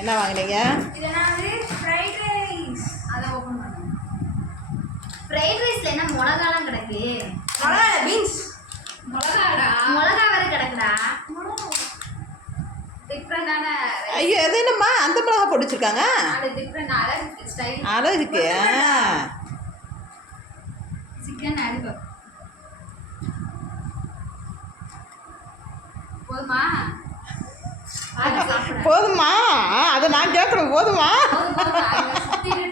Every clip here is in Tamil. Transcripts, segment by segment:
என்ன வாங்குனீங்க? ஃப்ரைட் ரைஸ்ல என்ன மிளகாலாம் கிடக்கு? மிளகா பீன்ஸ். மிளகா வேற கிடக்குடா. டிஃப்ரெண்டான. ஐயோ அது என்னம்மா அந்த மிளகா போட்டு வச்சிருக்காங்க? அது டிஃப்ரெண்ட் அழகு ஸ்டைல். அழகுக்கு. சிக்கன் அடிப்பா. போதுமா? போதுமா? அதை நான் கேட்கணும். போதுமா?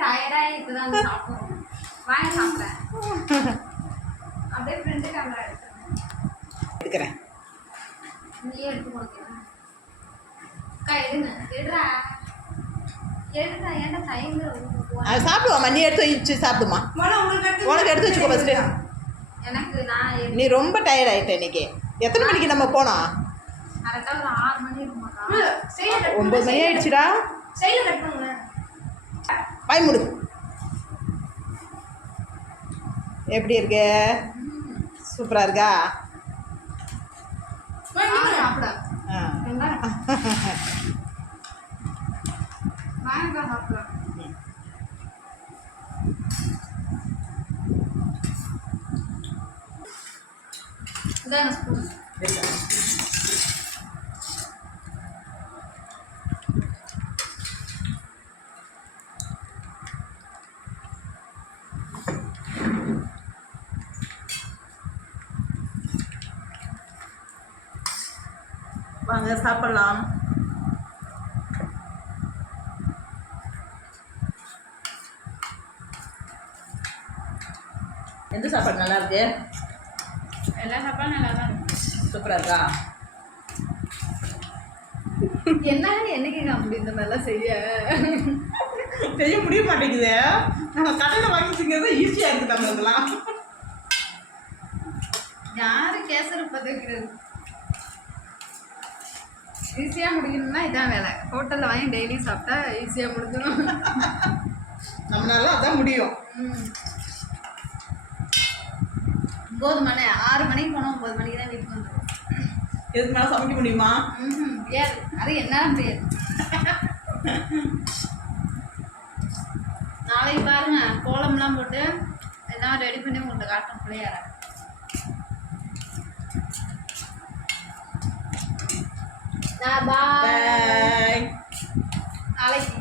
டயர்டா இப்பதான் சாப்பிடுறோம். வாங்கி சாப்பிட்றேன். அப்படியே ஃப்ரெண்டு கேமரா எடுக்கிறேன். நீயே எடுத்து கொடுக்கிறேன். அக்கா எடுங்க. எடுறா. எடுறா. ஏன்டா தயங்குற? அது சாப்பிடுவாம்மா. நீ எடுத்து வச்சு சாப்பிடுமா. உனக்கு எடுத்து வச்சுக்கோ ஃபஸ்ட்டு. எனக்கு நான் நீ ரொம்ப டயர்ட் ஆகிட்ட இன்னைக்கு. எத்தனை மணிக்கு நம்ம போனோம்? கரெக்டாக ஒரு 6 மணி இருக்குமாக்கா? 9 மணி ஆயிடுச்சுடா. சைடில் கட் பண்ணுங்க. வாய் மூடு. எப்படி இருக்கு? சூப்பராக இருக்கா? சாப்பிட வாங்க சாப்பிட. இதான் ஸ்பூன். வாங்க சாப்பிடலாம். எந்த சாப்பாடு நல்லா இருக்கு? எல்லா சாப்பாடும் நல்லா தான் இருக்கு. சூப்பராக இருக்கா? என்னன்னு என்னைக்கு அப்படி இந்த மாதிரிலாம் செய்ய முடிய மாட்டேங்குது. நம்ம கடையில் வாங்கி திங்கிறது ஈஸியாக இருக்குது நம்மளுக்குலாம். யாரு கேசரி பதவிக்கிறது ஈஸியாக முடிக்கணும்னா இதான் வேலை. ஹோட்டலில் வாங்கி டெய்லியும் சாப்பிட்டா ஈஸியாக முடிஞ்சிடும். நம்மளால அதான் முடியும். போதுமானே 6 மணிக்கு போனோம். 9 மணிக்கு தான் வீட்டுக்கு வந்துடும். எதுக்கு மேலே சமைக்க முடியுமா? முடியாது. அது என்னால முடியாது. நாளைக்கு பாருங்க கோலம்லாம் போட்டு எல்லாம் ரெடி பண்ணி உங்கள்கிட்ட காட்டும் பிள்ளையார. பாய். நாளைக்கு